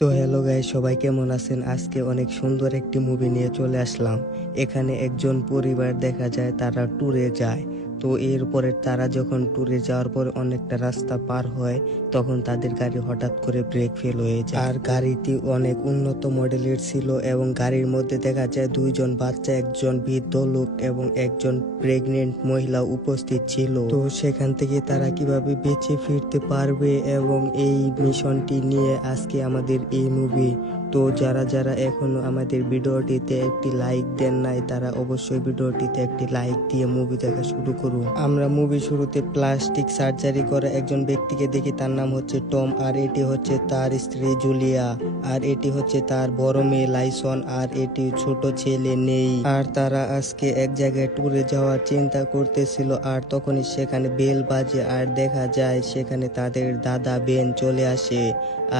তো hello guys, সবাই কেমন আছেন? আজকে অনেক সুন্দর একটি মুভি নিয়ে চলে আসলাম। এখানে একজন পরিবার দেখা যায় তারা ট্যুরে যায়। তো এরপরে তারা যখন ট্যুরে যাওয়ার পর অনেকটা রাস্তা পার হয়, তখন তাদের গাড়ি হঠাৎ করে ব্রেক ফেল হয়ে যায়। আর গাড়িটি অনেক উন্নত মডেলের ছিল এবং গাড়ির মধ্যে দেখা যায় দুইজন বাচ্চা, একজন বৃদ্ধ লোক এবং একজন প্রেগনেন্ট মহিলা উপস্থিত ছিল। তো সেখান থেকে তারা কিভাবে বেঁচে ফিরতে পারবে এবং এই মিশনটি নিয়ে আজকে আমাদের এই মুভি। তো যারা যারা এখনো আমাদের ভিডিওটিতে একটি লাইক দেন নাই, তারা অবশ্যই ভিডিওটিতে একটি লাইক দিয়ে মুভি দেখা শুরু করুন। আমরা মুভি শুরুতে প্লাস্টিক সার্জারি করা একজন ব্যক্তিকে দেখি, তার নাম হচ্ছে টম, আর এটি হচ্ছে তার স্ত্রী জুলিয়া, আর এটি হচ্ছে তার বড় মেয়ে লাইসন, আর এটি ছোট ছেলে নেই। আর তারা আজকে এক জায়গায় ট্যুরে যাওয়ার চিন্তা করতেছিল, আর তখনই সেখানে বেল বাজে আর দেখা যায় সেখানে তাদের দাদা বেন চলে আসে।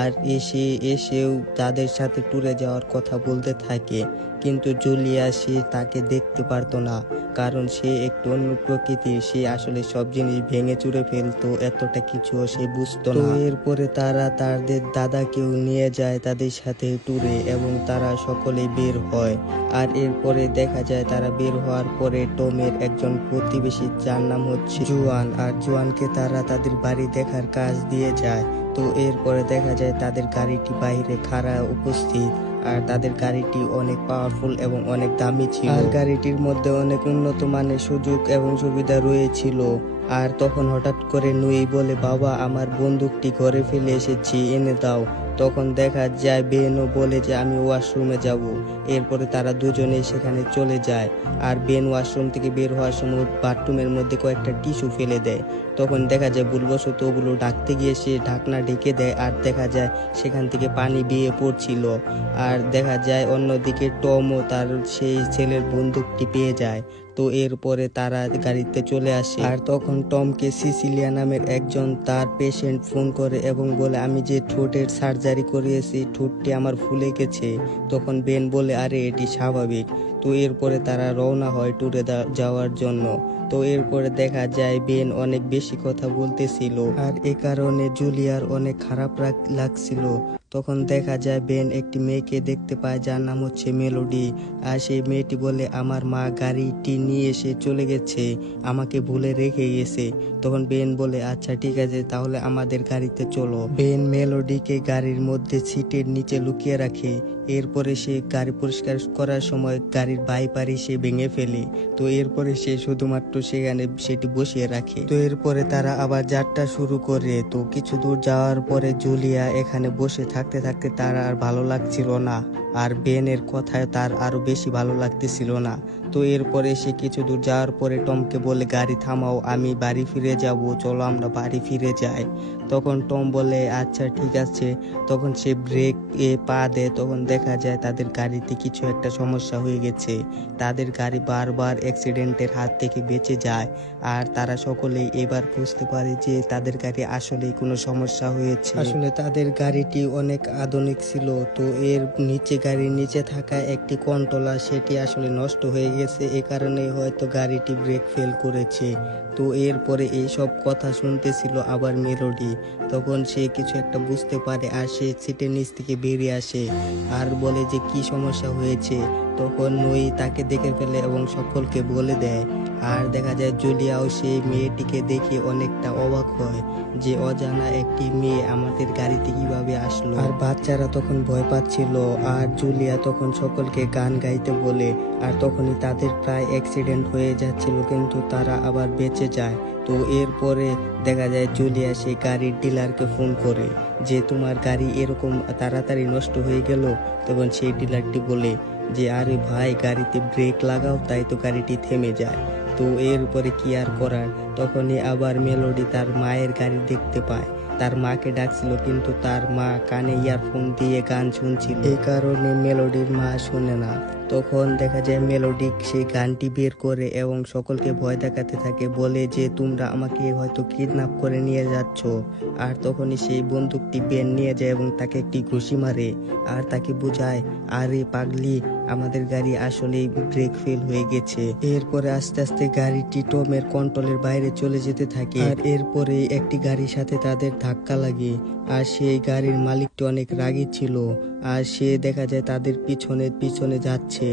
আর এসেও তাদের সাথে ট্যুরে যাওয়ার কথা বলতে থাকে, কিন্তু জুলিয়া সে তাকে দেখতে পারতো না, কারণ সে একটু অন্য প্রকৃতির। সে আসলে সব জিনিস ভেঙে চুরে ফেলতো, এতটা কিছু সে বুঝতো না। এরপরে তারা তাদের দাদাকেও নিয়ে যায় তাদের সাথে ট্যুরে এবং তারা সকলে বের হয়। আর এরপরে দেখা যায় তারা বের হওয়ার পরে টমের একজন প্রতিবেশী, যার নাম হচ্ছে জুয়ান, আর জুয়ানকে তারা তাদের বাড়ি দেখার কাজ দিয়ে যায়। তো এরপরে দেখা যায় তাদের গাড়িটি বাইরে খাড়া উপস্থিত, আর তাদের গাড়িটি অনেক পাওয়ারফুল এবং অনেক দামি ছিল। আর গাড়িটির মধ্যে অনেক উন্নত মানের সুযোগ এবং সুবিধা রয়েছিল। আর তখন হঠাৎ করে নুই বলে, বাবা আমার বন্দুকটি ঘরে ফেলে এসেছি, এনে দাও। তখন দেখা যায় বেনও বলে যে আমি ওয়াশরুমে যাব। এরপরে তারা দুজনে সেখানে চলে যায়, আর বেন ওয়াশরুম থেকে বের হওয়ার সময় বাথরুমের মধ্যে কয়েকটা টিস্যু ফেলে দেয়। তখন দেখা যায় ভুলবশত ওগুলো ঢাকতে গিয়ে সে ঢাকনা ঢেকে দেয়, আর দেখা যায় সেখান থেকে পানি বেয়ে পড়ছিল। আর দেখা যায় অন্যদিকে টমও তার সেই ছেলের বন্দুকটি পেয়ে যায়। তো এরপরে তারা গাড়িতে চলে আসে, আর তখন টমকে সিসিলিয়া নামের একজন তার পেশেন্ট ফোন করে এবং বলে, আমি যে ঠোঁটের সার্জারি করিয়েছি, ঠোঁটটি আমার ফুলে গেছে। তখন বেন বলে, আরে এটি স্বাভাবিক। তো এরপরে তারা রওনা হয় ট্যুরে যাওয়ার জন্য। তো এরপরে দেখা যায় বেন অনেক বেশি কথা বলতেছিল, আর এ কারণে জুলিয়ার অনেক খারাপ লাগছিল। তখন দেখা যায় বেন একটি মেয়েকে দেখতে পায়, যার নাম হচ্ছে মেলোডি। আর সেই মেয়েটি বলে, আমার মা গাড়িটি নিয়ে এসে চলে গেছে, আমাকে ভুলে রেখে গেছে। তখন বেন বলে, আচ্ছা ঠিক আছে, তাহলে আমাদের গাড়িতে চলো। বেন মেলোডিকে গাড়ির মধ্যে সিটের নিচে লুকিয়ে রাখে। এরপরে সে গাড়ি পরিষ্কার করার সময় গাড়ির বাইপারি সে ভেঙে ফেলে। তো এরপরে সে শুধুমাত্র সেখানে সেটি বসিয়ে রাখে। তো এরপরে তারা আবার যাত্রা শুরু করে। তো কিছু দূর যাওয়ার পরে জুলিয়া এখানে বসে থাকতে থাকতে তার আর ভালো লাগছিল না, আর বেনের কথায় তার আরো বেশি ভালো লাগতেছিল না। তো এরপরে সে কিছু দূর যাওয়ার পরে টমকে বলে, গাড়ি থামাও, আমি বাড়ি ফিরে যাব, চলো আমরা বাড়ি ফিরে যাই। তখন টম বলে, আচ্ছা ঠিক আছে। তখন সে ব্রেক পা দেয়, তখন দেখা যায় তাদের গাড়িতে কিছু একটা সমস্যা হয়ে গেছে। তাদের গাড়ি বারবার অ্যাক্সিডেন্টের হাত থেকে বেঁচে যায়, আর তারা সকলেই এবার বুঝতে পারে যে তাদের গাড়ি আসলেই কোনো সমস্যা হয়েছে। আসলে তাদের গাড়িটি অনেক আধুনিক ছিল। তো এর নিচে, গাড়ির নিচে থাকা একটি কন্ট্রোলার সেটি আসলে নষ্ট হয়ে গেছে, এ কারণে হয়তো গাড়িটি ব্রেক ফেল করেছে। তো এরপরে এইসব কথা শুনতেছিল আবার মেলোডি। তখন সে কিছু একটা বুঝতে পারে, আর সে সিটের নিচ থেকে বেরিয়ে আসে আর বলে যে কি সমস্যা হয়েছে। তখন নই তাকে দেখে ফেলে এবং সকলকে বলে দেয়। আর দেখা যায় জুলিয়াও সেই মেয়েটিকে দেখে অনেকটা অবাক হয় যে অজানা একটি মেয়ে আমাদের গাড়িতে কিভাবে আসলো। আর বাচ্চারা তখন ভয় পাচ্ছিল, আর জুলিয়া তখন সকলকে গান গাইতে বলে। আর তখনই তাদের প্রায় অ্যাক্সিডেন্ট হয়ে যাচ্ছিল, কিন্তু তারা আবার বেঁচে যায়। তো এরপরে দেখা যায় জুলিয়া সেই গাড়ির ডিলারকে ফোন করে যে তোমার গাড়ি এরকম তাড়াতাড়ি নষ্ট হয়ে গেল। তখন সেই ডিলারটি বলে যে আরে ভাই, গাড়িতে ব্রেক লাগাও, তাই তো গাড়িটি থেমে যায়। তো এর উপরে কি আর করার। তখনই আবার মেলোডি তার মায়ের গাড়ি দেখতে পায়। তার মাকে ডাকছিল, কিন্তু তার মা কানে ইয়ারফোন দিয়ে গান শুনছিল, এই কারণে মেলোডির মা শুনে না। তখন দেখা যায় মেলোডিক সেই গানটি বের করে এবং সকলকে ভয় দেখাতে থাকে, বলে যে তোমরা আমাকে হয়তো কিডন্যাপ করে নিয়ে যাচ্ছ। আর তখনই সেই বন্দুকটি বেন নিয়ে যায় এবং তাকে একটি ঘুষি মারে আর তাকে বোঝায়, আরে পাগলি, আমাদের গাড়ি আসলেই ব্রেক ফেল হয়ে গেছে। এরপরে আস্তে আস্তে গাড়িটি টমের কন্ট্রোলের বাইরে চলে যেতে থাকে আর এরপরে একটি গাড়ির সাথে তাদের ধাক্কা লাগে। আর সেই গাড়ির মালিকটি অনেক রাগী ছিল আর সে দেখা যায় তাদের পিছনে পিছনে যাচ্ছে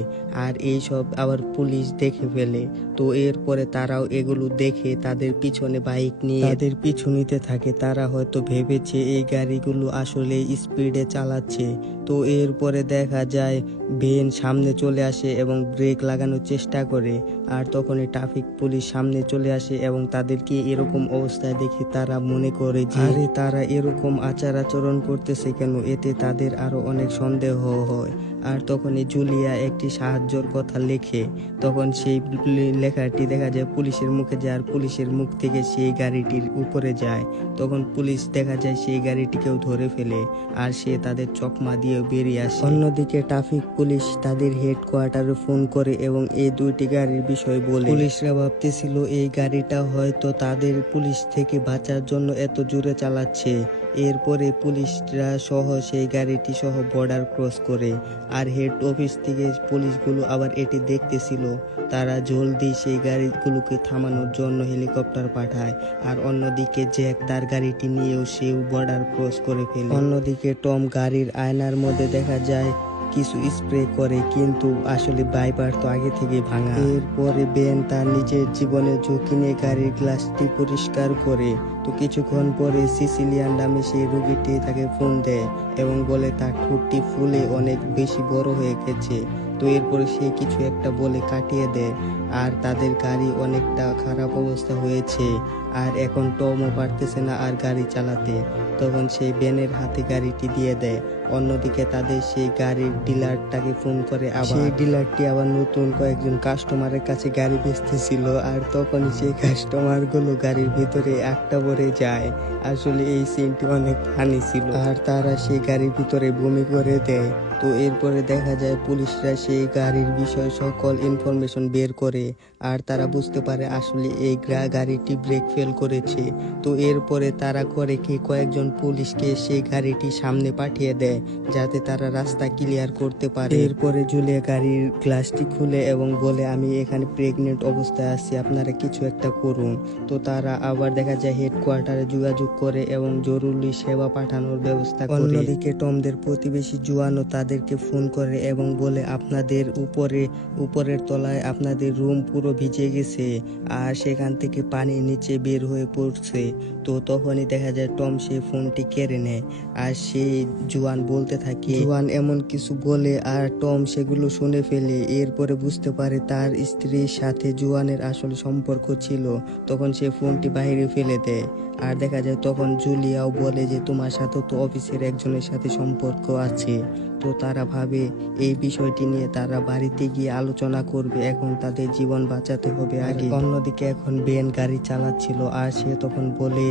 আর এই সব আবার পুলিশ দেখে ফেলে। তো এরপরে তারাও এগুলো দেখে তাদের পিছনে বাইক নিয়ে তাদের পিছু নিতে থাকে। তারা হয়তো ভেবেছে এই গাড়িগুলো আসলে স্পিডে চালাচ্ছে। তো এরপরে দেখা যায় ভেন সামনে চলে আসে এবং ব্রেক লাগানোর চেষ্টা করে আর তখনই ট্রাফিক পুলিশ সামনে চলে আসে এবং তাদেরকে এরকম অবস্থায় দেখে তারা মনে করে যে আরে তারা এরকম আচার আচরণ করতেছে কেন, এতে তাদের আরো অনেক সন্দেহ হয়। আর তখনই জুলিয়া একটি সাহায্যর কথা লেখে, তখন সেই লেখাটি দেখা যায় পুলিশের মুখে যায় আর পুলিশের মুখ থেকে সেই গাড়িটির উপরে যায়। তখন পুলিশ দেখা যায় সেই গাড়িটিকেও ধরে ফেলে আর সে তাদের চকমা দিয়ে বেরিয়ে আসে। অন্যদিকে ট্রাফিক পুলিশ তাদের হেডকোয়ার্টারে ফোন করে এবং এই দুইটি গাড়ির বিষয় বলে। পুলিশরা ভাবতেছিল এই গাড়িটা হয়তো তাদের পুলিশ থেকে বাঁচার জন্য এত জোরে চালাচ্ছে। এরপরে পুলিশরা সহ সেই গাড়িটি সহ বর্ডার ক্রস করে আর হেড অফিস থেকে পুলিশগুলো আবার এটি দেখতেছিল। তারা জলদি সেই গাড়িগুলোকে থামানোর জন্য হেলিকপ্টার পাঠায় আর অন্যদিকে জ্যাক তার গাড়িটি নিয়েও সেও বর্ডার ক্রস করে ফেলে। অন্যদিকে টম গাড়ির আয়নার মধ্যে দেখা যায় কিছু স্প্রে করে, কিন্তু আসলে বাইপার তো আগে থেকে ভাঙা। এরপরে বেন তার নিজের জীবনের ঝুঁকি নিয়ে গাড়ির গ্লাসটি পরিষ্কার করে। তো কিছুক্ষণ পরে সিসিলিয়ান নামে সেই রোগীটি তাকে ফোন দেয় এবং বলে তার ঠোঁটটি ফুলে অনেক বেশি বড় হয়ে গেছে। তো এরপরে সে কিছু একটা বলে কাটিয়ে দেয় আর তাদের গাড়ি অনেকটা খারাপ অবস্থা হয়েছে আর এখন টমও পারতেছে না আর গাড়ি চালাতে। তখন সেই বেনের হাতে গাড়িটি দিয়ে দেয়। অন্যদিকে তাদের সেই গাড়ির ডিলারটাকে ফোন করে, আবার সেই ডিলারটি আবার নতুন কয়েকজন কাস্টমারের কাছে গাড়ি বেচতেছিল আর তখনই সেই কাস্টমার গুলো গাড়ির ভিতরে একটা ভরে যায়। আসলে এই সিনটি অনেক ফানি ছিল আর তারা সেই গাড়ির ভিতরে বমি করে দেয়। তো এরপরে দেখা যায় পুলিশরা সেই গাড়ির বিষয়ে সকল ইনফরমেশন বের করে আর তারা বুঝতে পারে আসলে এই গাড়িটি ব্রেক ফেল করেছে। তো এরপরে তারা করে কি কয়েকজন পুলিশকে সেই গাড়িটি সামনে পাঠিয়ে দেয় যাতে তারা রাস্তা ক্লিয়ার করতে পারে। এরপরে জুলিয়া গাড়ির গ্লাসটি খুলে এবং বলে, আমি এখানে প্রেগনেন্ট অবস্থায় আছি, আপনারা কিছু একটা করুন। তো তারা আবার দেখা যায় হেডকোয়ার্টারে যোগাযোগ করে এবং জরুরি সেবা পাঠানোর ব্যবস্থা করে। অন্যদিকে টমদের প্রতিবেশী জুয়ানো তাদেরকে ফোন করে এবং বলে, আপনাদের উপরের তলায় আপনাদের রুম পুরো ভিজে গেছে আর সেখান থেকে পানি নিচে বের হয়ে পড়ছে। তো তখনই দেখা যায় টম সেই ফোনটি কেড়ে নেয় আর সেই জুয়ান বলতে থাকে, জুয়ান এমন কিছু বলে আর টম সেগুলো শুনে ফেলে। এরপরে বুঝতে পারে তার স্ত্রীর সাথে জুয়ানের আসলে সম্পর্ক ছিল। তখন সে ফোনটি বাইরে ফেলে দেয় আর দেখা যায় তখন জুলিয়াও বলে যে তোমার সাথে তো অফিসের একজনের সাথে সম্পর্ক আছে। তো তারা ভাবে এই বিষয়টি নিয়ে তারা বাড়িতে গিয়ে আলোচনা করবে, এখন তাদের জীবন বাঁচাতে হবে আগে। অন্যদিকে এখন বেন গাড়ি চালাচ্ছিল আর সে তখন বলে,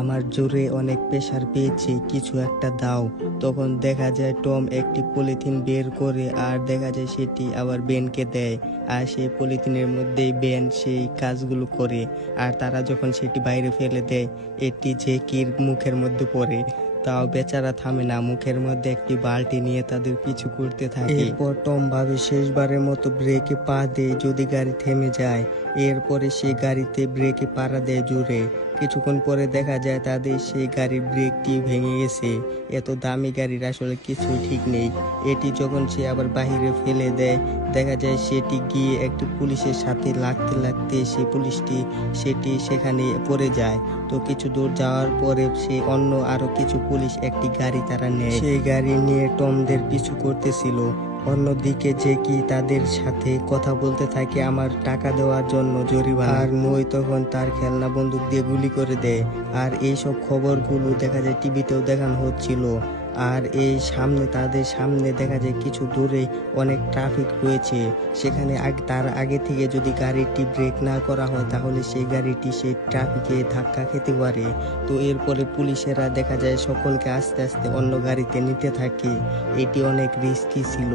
আমার জোরে অনেক প্রেসার পেয়েছে, কিছু একটা দাও। তখন দেখা যায় টম একটি পলিথিন বের করে আর দেখা যায় সেটি আবার বেনকে দেয় আর সেই পলিথিনের মধ্যেই বেন সেই কাজগুলো করে। আর তারা যখন সেটি বাইরে ফেলে দেয় এটি জেকির মুখের মধ্যে পড়ে, তাও বেচারা থামে না, মুখের মধ্যে একটি বালতি নিয়ে তাদের পিছু করতে থাকে। এরপর টম ভাবে শেষবারের মতো ব্রেকে পা দেয় যদি গাড়ি থেমে যায়। এরপরে সে গাড়িতে ব্রেকে পাড়া দেয় জোরে। কিছুক্ষণ পরে দেখা যায় তাদের সেই গাড়ির ব্রেকটি ভেঙে গেছে। এত দামি গাড়ির আসলে কিছুই ঠিক নেই। এটি যখন সে আবার বাহিরে ফেলে দেয় দেখা যায় সেটি গিয়ে একটি পুলিশের সাথে লাগতে লাগতে সেই পুলিশটি সেটি সেখানে পড়ে যায়। তো কিছু দূর যাওয়ার পরে সে অন্য আরো কিছু পুলিশ একটি গাড়ি তারা নেয়, সেই গাড়ি নিয়ে টমদের পিছু করতেছিল। অন্যদিকে জেকি তাদের সাথে কথা বলতে থাকে আমার টাকা দেওয়ার জন্য জরিমানা, আর মই তখন তার খেলনা বন্দুক দিয়ে গুলি করে দেয়। আর এইসব খবরগুলো দেখা যায় টিভিতেও দেখানো হচ্ছিল। আর এই সামনে তাদের সামনে দেখা যায় কিছু দূরে অনেক ট্রাফিক রয়েছে। সেখানে তার আগে থেকে যদি গাড়িটি ব্রেক না করা হয় তাহলে সেই গাড়িটি সেই ট্রাফিকে ধাক্কা খেতে পারে। তো এরপরে পুলিশেরা দেখা যায় সকলকে আস্তে আস্তে অন্য গাড়িতে নিতে থাকে। এটি অনেক রিস্কি ছিল।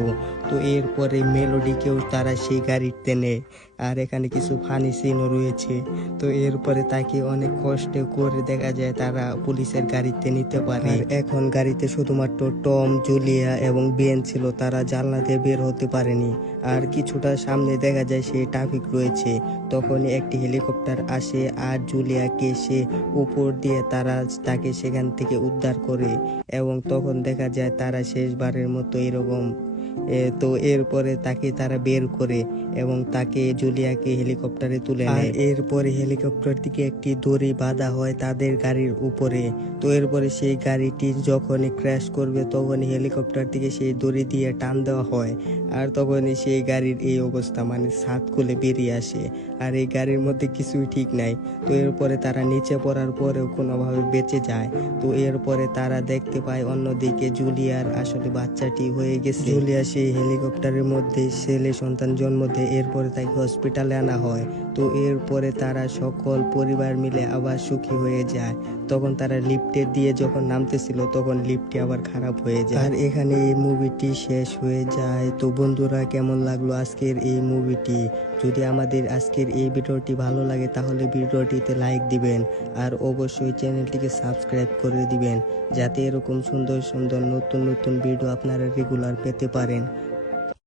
তো এরপরে মেলোডিকেও তারা সেই গাড়িতে নেয়। আর এখানে কিছু ফানি সিনও রয়েছে। তো এরপরে তাকে অনেক কষ্ট করে দেখা যায় তারা পুলিশের গাড়িতে নিতে পারে। আর এখন গাড়িতে শুধুমাত্র টম, জুলিয়া এবং বেন ছিল, তারা জানলা দিয়ে বের হতে পারেনি। আর কিছুটা সামনে দেখা যায় সেই ট্রাফিক রয়েছে। তখনই একটি হেলিকপ্টার আসে আর জুলিয়াকে সে উপর দিয়ে তাকে সেখান থেকে উদ্ধার করে এবং তখন দেখা যায় তারা শেষবারের মতো এরকম তো এরপরে তাকে তারা বের করে এবং তাকে জুলিয়াকে হেলিকপ্টারে তুলে নেয়। এরপরে হেলিকপ্টার থেকে একটি দড়ি বাঁধা হয় তাদের গাড়ির উপরে। তো এরপরে সেই গাড়িটি যখনই ক্র্যাশ করবে তখনই হেলিকপ্টার থেকে সেই দড়ি দিয়ে টান দেওয়া হয়। আর তখনই সেই গাড়ির এই অবস্থা, মানে ছাদ খুলে বেরিয়ে আসে। আর এই গাড়ির মধ্যে কিছুই ঠিক নাই। তো এরপরে তারা নিচে পড়ার পরেও কোনোভাবে বেঁচে যায়। তো এরপরে তারা দেখতে পায় অন্যদিকে জুলিয়ার আসলে বাচ্চাটি হয়ে গেছে। জুলিয়া সেই হেলিকপ্টারের মধ্যে ছেলে সন্তান জন্ম দেয়। এরপরে তাকে হসপিটালে আনা হয়। তো এরপরে তারা সকল পরিবার মিলে আবার সুখী হয়ে যায়। তখন তারা লিফটে দিয়ে যখন নামতেছিল তখন লিফটটি আবার খারাপ হয়ে যায়। আর এখানে এই মুভিটি শেষ হয়ে যায়। তো বন্ধুরা, কেমন লাগলো আজকের এই মুভিটি? যদি আমাদের আজকের এই ভিডিওটি ভালো লাগে তাহলে ভিডিওটিতে লাইক দিবেন আর অবশ্যই চ্যানেলটিকে সাবস্ক্রাইব করে দিবেন, যাতে এরকম সুন্দর সুন্দর নতুন নতুন ভিডিও আপনারা রেগুলার পেতে পারেন।